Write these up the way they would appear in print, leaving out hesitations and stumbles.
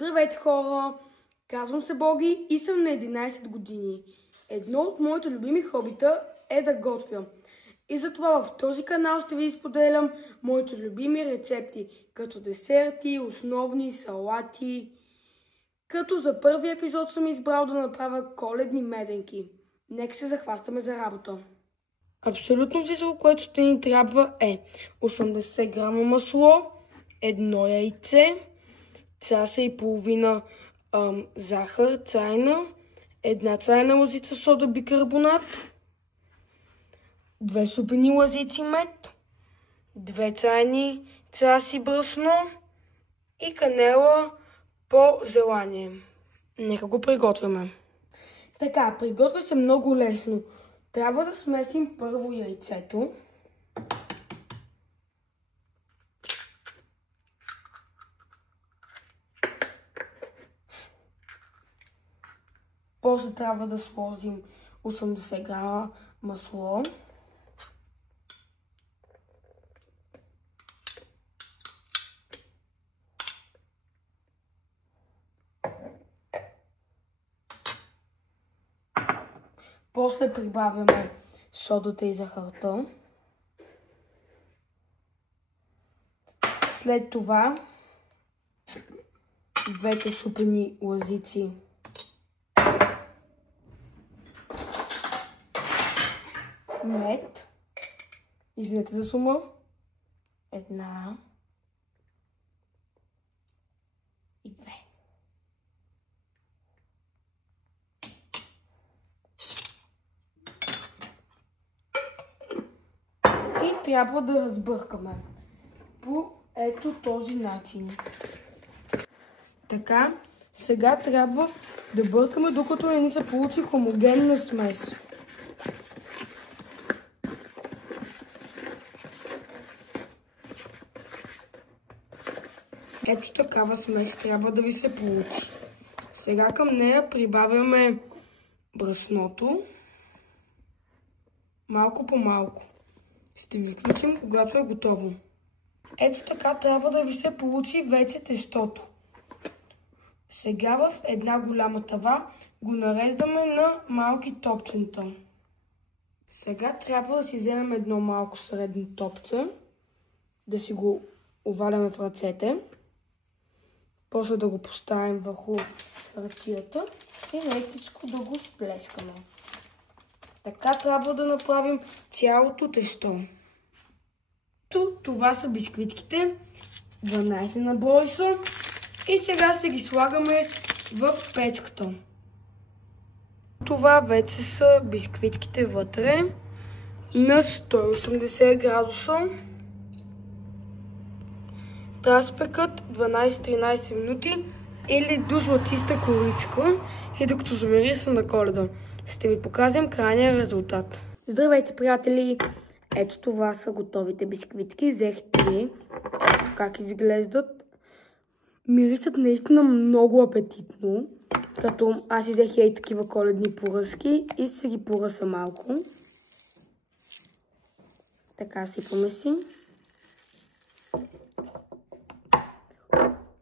Здравейте хора! Казвам се Боги и съм на 11 години. Едно от моите любими хобита е да готвя. И затова в този канал ще ви споделям моите любими рецепти, като десерти, основни, салати. Като за първи епизод съм избрал да направя коледни меденки. Нека се захващаме за работа. Абсолютно всичко, което ще ни трябва е 80 грама масло, едно яйце, чаша и половина захар чайна, една чайна лъжица сода бикарбонат, 2 супени лъжици мед, 2 чайни чаши брашно и канела по желание. Нека го приготвяме. Така, приготвя се много лесно. Трябва да смесим първо яйцето. После трябва да сложим 80 грама масло. После прибавяме содата и захарта. След това двете супени лъжици мед. Извинете за шума. Една и две. И трябва да разбъркаме по ето този начин. Така, сега трябва да бъркаме, докато не ни се получи хомогенна смес. Ето такава смес трябва да ви се получи. Сега към нея прибавяме брашното. Малко по малко. Ще ви включим, когато е готово. Ето така трябва да ви се получи вече тестото. Сега в една голяма тава го нареждаме на малки топчета. Сега трябва да си вземем едно малко средно топче, да си го оваляме в ръцете. После да го поставим върху хартията и лекичко да го сплескаме. Така трябва да направим цялото тесто. Това са бисквитките, 12 на брой са. И сега ще ги слагаме в печката. Това вече са бисквитките вътре на 180 градуса. Трябва да спекат 12-13 минути или до златиста коричка и докато замириса на Коледа. Ще ви покажем крайния резултат. Здравейте, приятели! Ето това са готовите бисквитки. Взех 3. Ето как изглеждат. Мирисат наистина много апетитно. Като аз взех и такива коледни поръски и се ги поръса малко. Така сипаме си.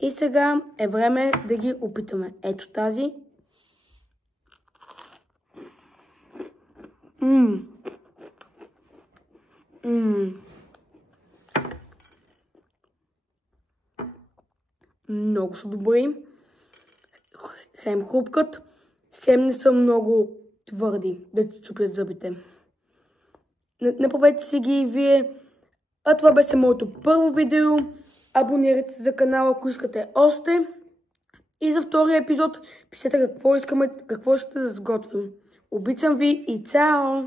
И сега е време да ги опитаме. Ето тази. Много са добри. Хем хрупкат, хем не са много твърди, да ти чупят зъбите. Направете си ги и вие. А това беше моето първо видео. Абонирайте се за канала, ако искате още. И за втория епизод пишете какво искате да сготвим. Обичам ви и чао!